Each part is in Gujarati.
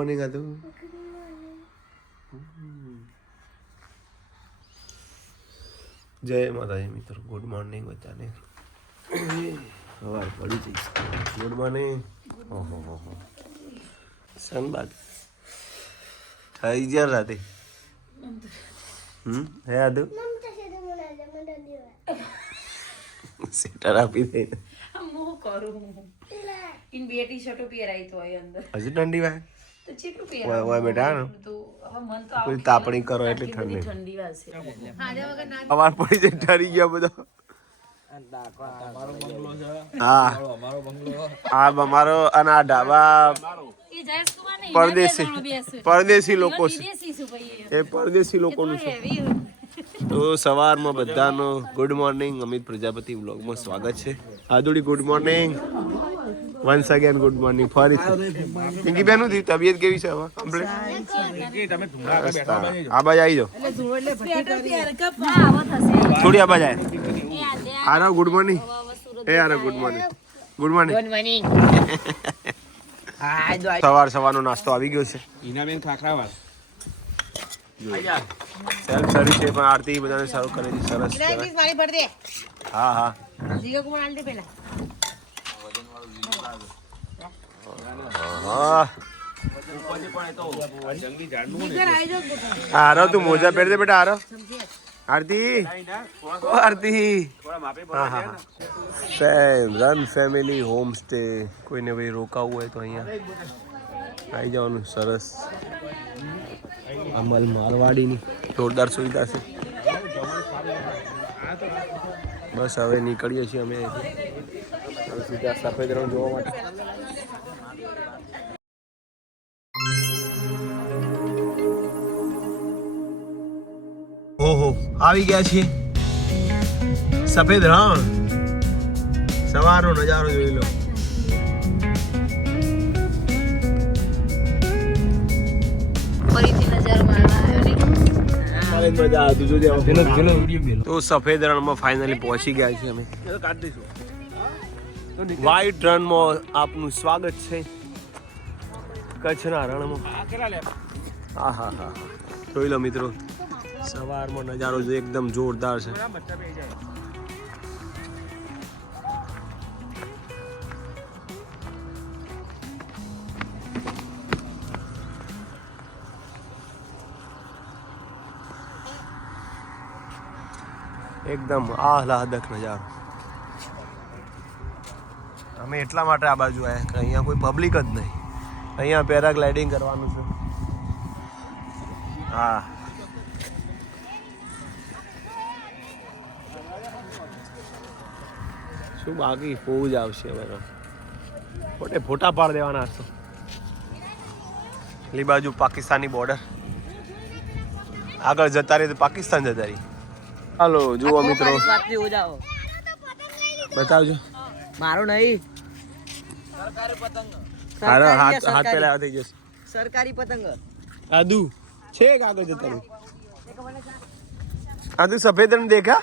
મોર્નિંગ હતું. જય માતાજી મિત્રો, ગુડ મોર્નિંગ બધાને. સવાર પડી જઈશ. Good morning. ઓહો સનબાગ થઈ ગયા રાતે. હે આદુ સેટર આપી દે. હું કરું ઇન બે ટી શર્ટો પહેરાઈ તો હોય અંદર હજી ઠંડી વાય તો ચેટલું પહેરાય ઓય બેટા તો હવે મન તો કોઈ તાપણી કરો એટલે ઠંડી ઠંડી વાસે અવાર પડી જાય ડરી ગયા બધા. હા આ અમારો અને આ ઢાબા પરદેશી લોકો છે. એ પરદેશી લોકોનું છે. તો સવારમાં બધાનો ગુડ મોર્નિંગ. અમિત પ્રજાપતિ વ્લોગમાં સ્વાગત છે. આદુડી good morning. Once again good morning ફરીથી. પિંકી બેન ની તબિયત કેવી છે હવે કમ્પ્લીટ? આ બાજુ આવી જાઓ થોડી. આ બાજુ આરો ગુડ મોર્નિંગ. એ આરો ગુડ મોર્નિંગ. Good morning. સવારનો નાસ્તો આવી ગયો છે. ઈનાબેન ખાખરાવાળ સેલ્ફ સર્વિસ છે પણ આરતી બધાને સર્વ કરે છે. સરસ. હા હા આરો તું મોજા પહેરી દે બેટા. આરો આરતી આરતી રન ફેમિલી હોમ સ્ટે. કોઈને ભાઈ રોકાવું હોય તો અહીંયા આવી જવાનું. સરસ અમલ મારવાડીની જોરદાર સુવિધા છે. બસ હવે નીકળીએ છીએ અમે સીધા સફેદ રણ જોવા માટે. ઓહો આવી ગયા છીએ સફેદ રણ. સવારનો નજારો જોઈ લો. તો સફેદ રણમાં ફાઇનલી પહોંચી ગયા છીએ અમે. વ્હાઈટ રણમાં આપનું સ્વાગત છે. કચ્છના રણમાં. હા હા હા જોઈ લો મિત્રો, સવારમાં નજારો જો એકદમ જોરદાર છે. એકદમ આહલાદક નજારો. અમે એટલા માટે આ બાજુ આવ્યા કે અહીંયા કોઈ પબ્લિક જ નહીં. અહીંયા પેરાગ્લાઇડિંગ કરવાનું છે. હા શું બાકી ફોજ આવશે હવે. ફોટા પાડ દેવાના હશો. પેલી બાજુ પાકિસ્તાની બોર્ડર. આગળ જતા રહી તો પાકિસ્તાન જતા રહી. હાલો જુઓ મિત્રો, બતાવજો. મારો નહીં, હાથ પેલા થઈ જશે. સરકારી પતંગ. આદુ છે આગળ જતા રહી. આદુ સફેદ રંગ દેખા,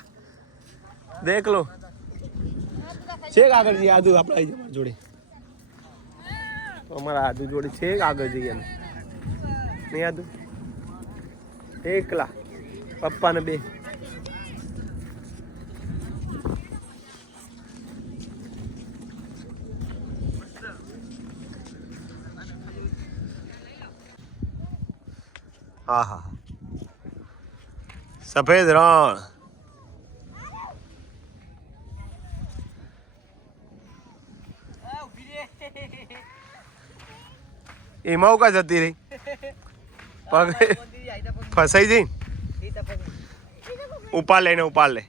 દેખ લો. છે આગળ જઈએ આદુ આપણે આવી જવા જોડે. અમારા આદુ જોડે છે આગળ જઈએ એમ નહીં. આદુ એકલા પપ્પાને બે. હા હા સફેદ રણ. એમાં કા જતી રહી પગ ફસાઈ જઈ. ઉપાડ લે ને ઉપાડ લે,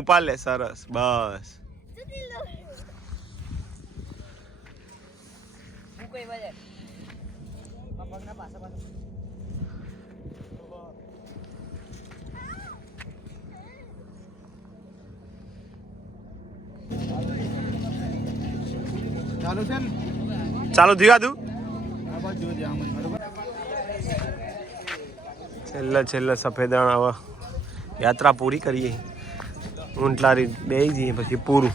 ઉપાડ લે. સરસ બસ. ચાલુ થયું તું. છેલ્લે સફેદ રણ. હવે યાત્રા પૂરી કરીએ. ઊંટલારી બેસી જઈએ પછી પૂરું.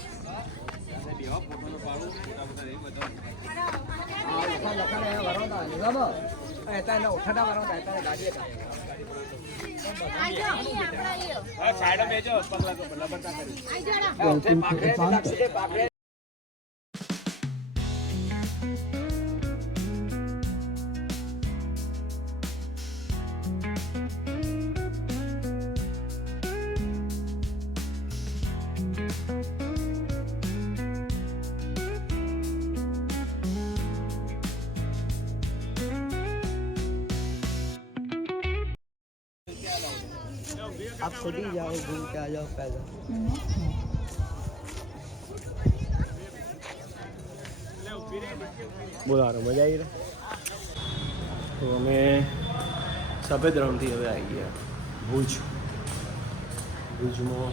आप खुद ही जाओ, घूम के आ जाओ पैदल. બોલા મજા આવી રહી. તો અમે સફેદ રણથી હવે આવી ગયા ભુજમાં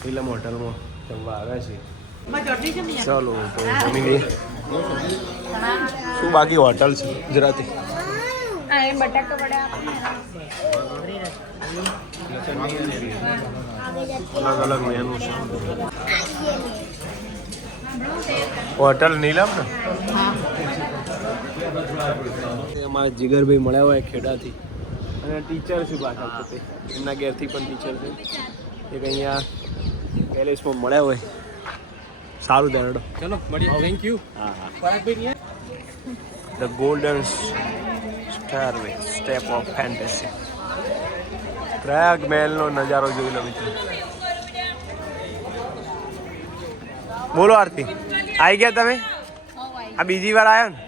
ફિલ્મ હોટલમાં જમવા આવ્યા છીએ. ચાલો તો જમીને શું બાકી હોટલ છે ગુજરાતી બટાકા વડા અલગ અલગ મેનુ છે. હોટલ નીલમ ને અમારા જીગરભાઈ મળ્યા હોય ખેડાથી અને ટીચર છે પાછા પોતે એમના ઘેરથી પણ ટીચર છે એક અહીંયા પેલેસમાં મળ્યા હોય. સારું દરડો ચલો મળીએ. Thank you. હા હા the golden stairway step of fantasy. Prayag મહેલનો નજારો જોઈ લો મિત્રો. બોલો આરતી આવી ગયા તમે? આ બીજી વાર આવ્યો ને?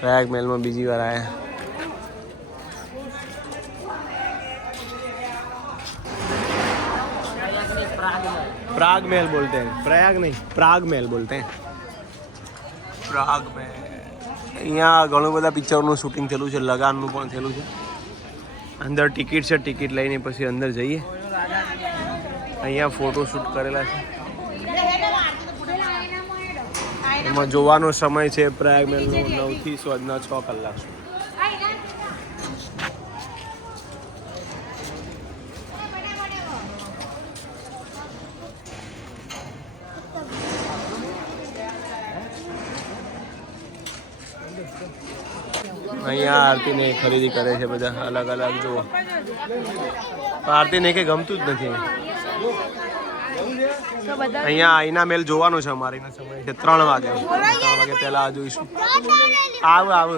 प्रयाग महल में बीजी बार आया. प्राग महल बोलते हैं, प्रयाग नहीं प्राग महल बोलते हैं. प्राग महल અહીંયા ઘણું બધા પિક્ચરનું શૂટિંગ થયેલું છે, લગાનનું પણ થયેલું છે. અંદર ટિકિટ છે, ટિકિટ લઈને પછી અંદર જઈએ. અહીંયા ફોટોશૂટ કરેલા છે. એમાં જોવાનો સમય છે પ્રયાગ મહેલનો 9 થી સાંજના 6 કલાક સુધી. અહીંયા આરતીને ખરીદી કરે છે બધા અલગ અલગ. જુઓ આરતીને કંઈ ગમતું જ નથી. અહીંયા આઈના મેલ જોવાનો છે અમારે. એનો સમય છે 3 વાગે. 3 વાગે પહેલા આ જોઈશું. આવ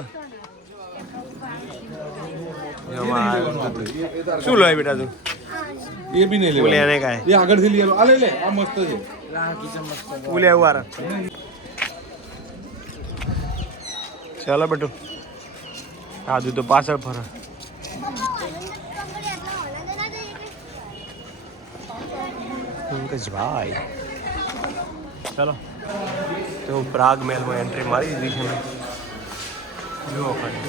શું લો બેટા તું? ये भी नहीं ले બોલે એને કાંઈ ये आगर से लिया लो. आ ले ले आ मस्त है બોલે આવું આ ચાલો બેટું. આજુ તો પાછળ ફરે. પંકજભાઈ ચાલો તો પ્રાગ મહેલમાં એન્ટ્રી મારી દીધી છે મેં. જુઓ ખાલી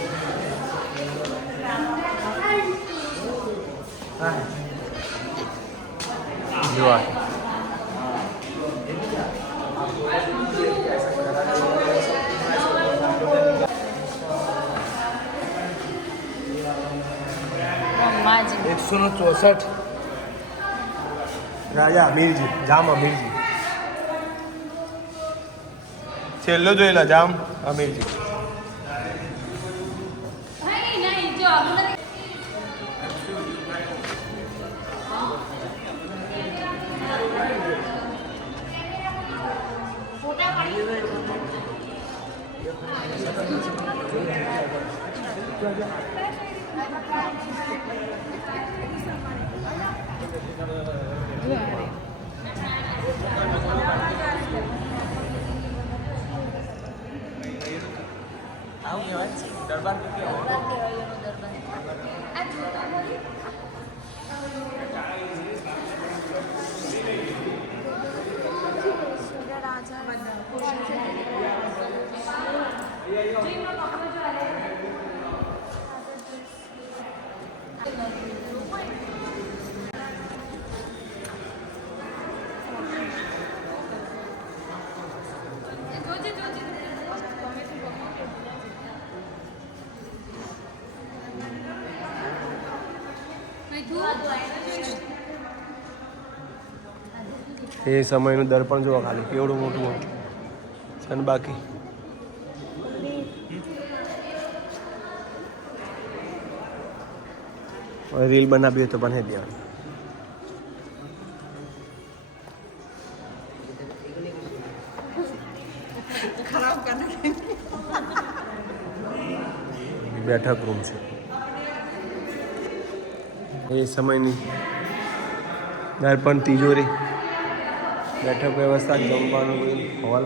જુઓ માજી 164 રાજા અમીરજી જામ અમીરજી છેલ્લો જોયેલા જામ અમીરજી. દરબાર એ સમયનું દર્પણ જોવા ખાલી કેવડું મોટું હોય. છે ને બાકી રીલ બનાવી હોય તો બનાવી દેવાની. બેઠક રૂમ છે એ સમયની દર્પણ તિજોરી બેઠક વ્યવસ્થા જમવાનું હોલ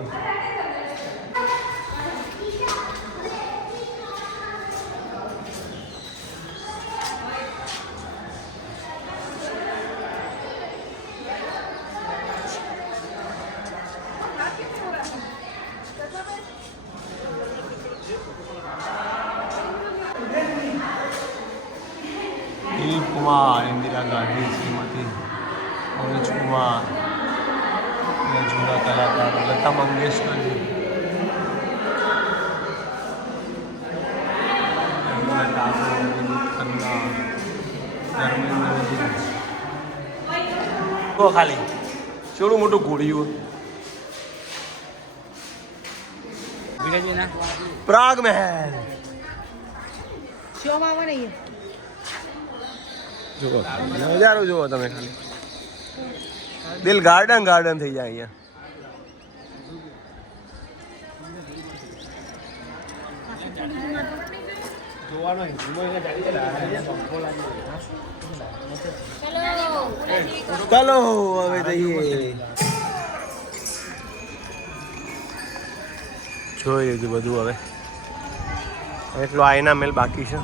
દિલીપ કુમાર ઇન્દિરા ગાંધી શ્રીમતી મનોજ કુમાર જૂના કલાકાર લતા મંગેશકરજી ખાલી ચોડું મોટું ઘોડ્યું પ્રાગ મહેલ જુઓ નજારો જુઓ તમે ખાલી દિલ ગાર્ડન ગાર્ડન થઈ જાય અહીંયા. ચલો હવે જઈએ જોઈ લીધું બધું. હવે એટલો આઈના મેલ બાકી છે.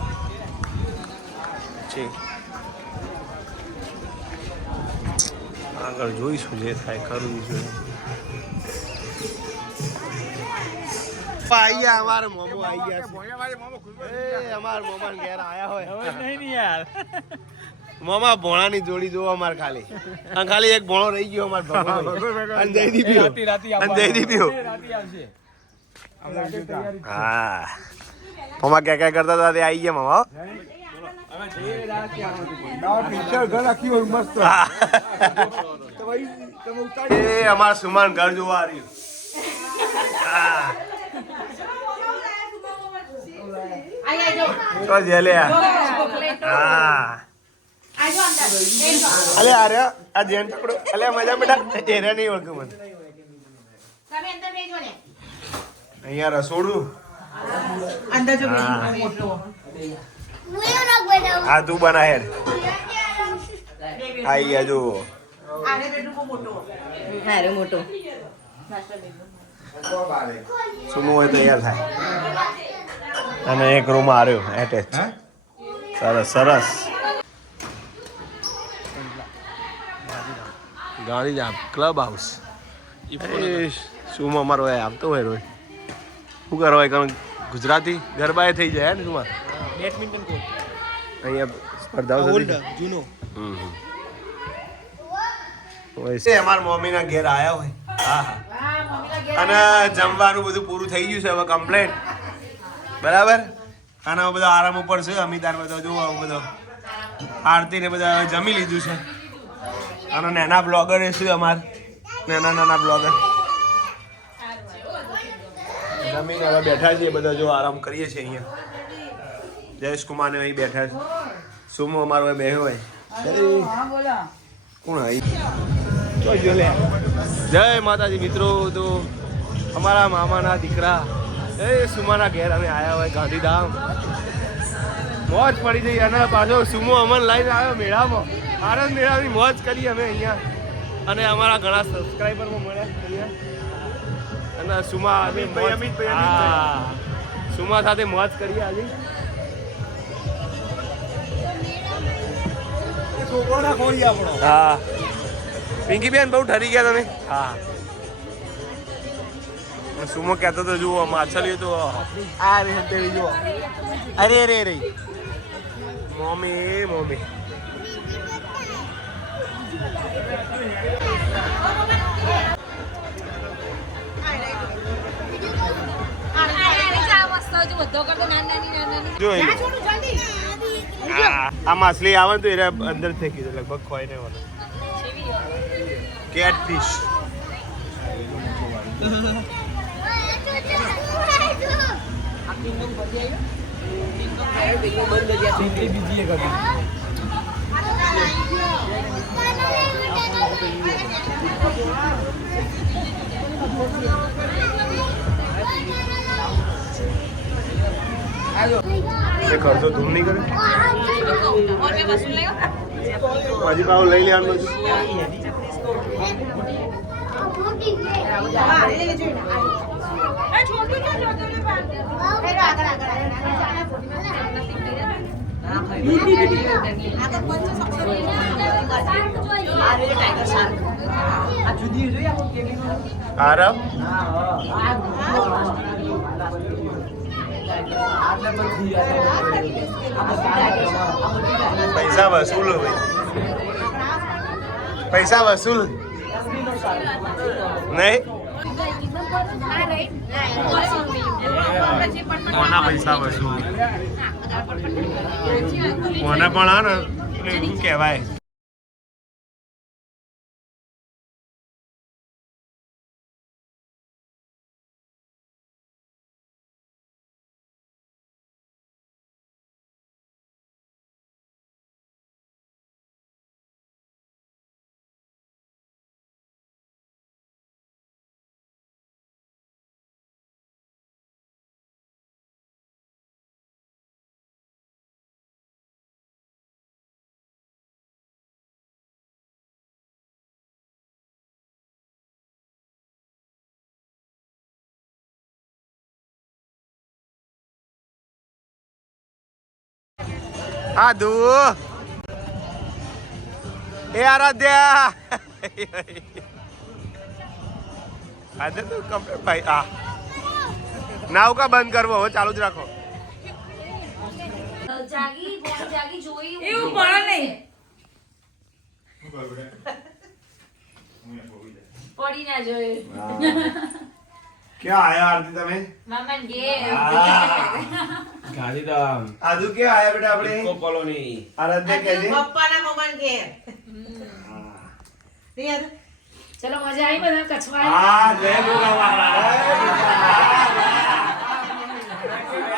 આગળ જોઈશું જે થાય કરવું જોઈએ. આઈ ગયા અમારા મોમો આઈ ગયા છે. એ અમારા મોમા ઘેર આયા હોય નહીં યાર. મોમા ભોણાની જોડી જોવો અમાર ખાલી. આ ખાલી એક ભોણો રહી ગયો અમાર ભગવાન. અંજયદી પીઓ અંજયદી પીઓ. હા મોમા ક્યાં કરતા હતા તે આઈ ગયા મામા. એ અમારા સુમાન ઘર જોવા આવ્યું. તો જેલે અલે આ રહ્યા આ જેન પકડો. અલે મજા બેટા એને નહીં ઓળખું મને. અહીંયા રસોડું હા તું બના હેર. આઈ ગયા જો સુમો હોય તૈયાર થાય. અને એક રૂમ આવ્યો એટેચ. સરસ સરસ. Gandhidham club house. શું અમારો આવતો હોય રોજ શું કરવા હોય કારણ ગુજરાતી ગરબા થઈ જાય ને શું બેડમિન્ટન કોર્ટ અહીંયા સ્પર્ધાઓ જૂનો. અમારા મમ્મીના ઘેર આવ્યા હોય. હા અને જમવાનું બધું પૂરું થઈ ગયું છે હવે કમ્પ્લેટ બરાબર. અને હવે બધો આરામ ઉપર છે. અમિતાર બધો જોવો બધો આરતી ને બધા જમી લીધું છે. અને નાના બ્લોગર છે અમાર નાના બ્લોગર જમીને હવે બેઠા છીએ બધા જો આરામ કરીએ છીએ અહીંયા. જયેશ કુમાર ને અહીં બેઠા છે. સુમો અમારો બેહ્યો હોય. કોણ જય માતાજી મિત્રો. તો અમારા મામાના દીકરા એ સુમાના ઘેર અમે આવ્યા હોય ગાંધીધામ. મોજ પડી જઈ. અને પાછો સુમો અમન લઈને આવ્યો મેળામાં. આનંદ મેળાની મોજ કરી અમે અહીંયા. અને અમારા ઘણા સબસ્ક્રાઈબર મળ્યા અહીંયા. અને સુમા સુમા સાથે મોજ કરી આજે. હા પિંકી બેન બહુ ઠરી ગયા તમે. હા સુમો કહેતો તો જુઓ માછલીઓ તો આ રે જુઓ. અરે રે રે મમ્મી મમ્મી જોઈ લો. આ માછલી આવે તો એને અંદર ફેંકી દે લગભગ ખોઈ ને વાળો. કેટ ફિશ ખર્ચો ધૂમ નહીં કરે હજી પાવ લઈ લેવાનું આરબ પૈસા વસૂલ ભાઈ પૈસા વસૂલ નહીં કોના પૈસા વસૂલ કોને પણ આ ને શું કહેવાય આદુ એ આરાધ્યા આજે તો કમ્પ્લીટ ભાઈ આ નાવ કા બંધ કરવો હવે ચાલુ જ રાખો જાગી જોઈ એવું પણ નહીં પડી ના જોયું ક્યાં આયા આરતી તમે મામા ગે ગાંધીધામ આદુ ક્યાં આયા બેટા આપણે ઇકો કોલોની આરાધ્યા કહેજે પપ્પાના મોબાઈલ કે ચલો મજા આવી બધા કચવા હા જય ગુરુવાલા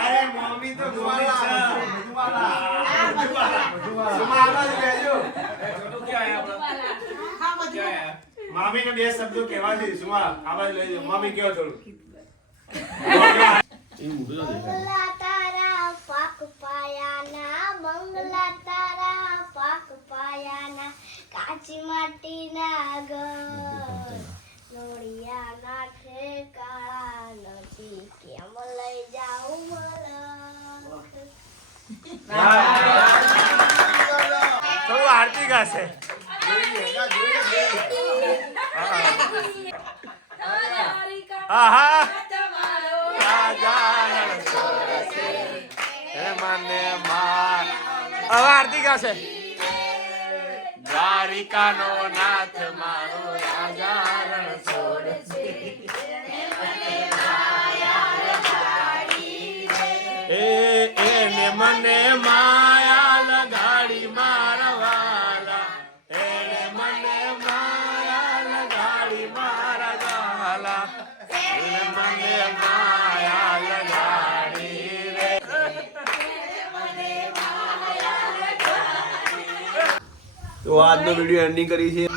અરે મમ્મી તો ગુરુવાલા સુમાવા લેજો છોટું ક્યાં આયા આપણા મામી ને બે શબ્દો કહેવા છે સુમા આવાજ લેજો મમ્મી કેવો થોડું મંગલા તારા પાક પાયાના મંગલા તારા પાક પાયાના કાચી માટીના ઘર નોળિયા નાખે કાળા નથી કેમ લઈ જાઉં થોડું આરતી ગાશે આહા મને માર હવે આરતી ગાશે દ્વારિકાનો નાથ મારો રાજા રણ છોડ છે એને મને માયા લગાડી મારવાલા એને મને માયા લગાડી મારા ગાલા એને મને માયા લગાડી રે તો આજનો વિડીયો એન્ડિંગ કરી છે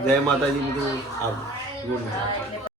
જય માતાજી મિત્રો આવ ગુડ નાઇટ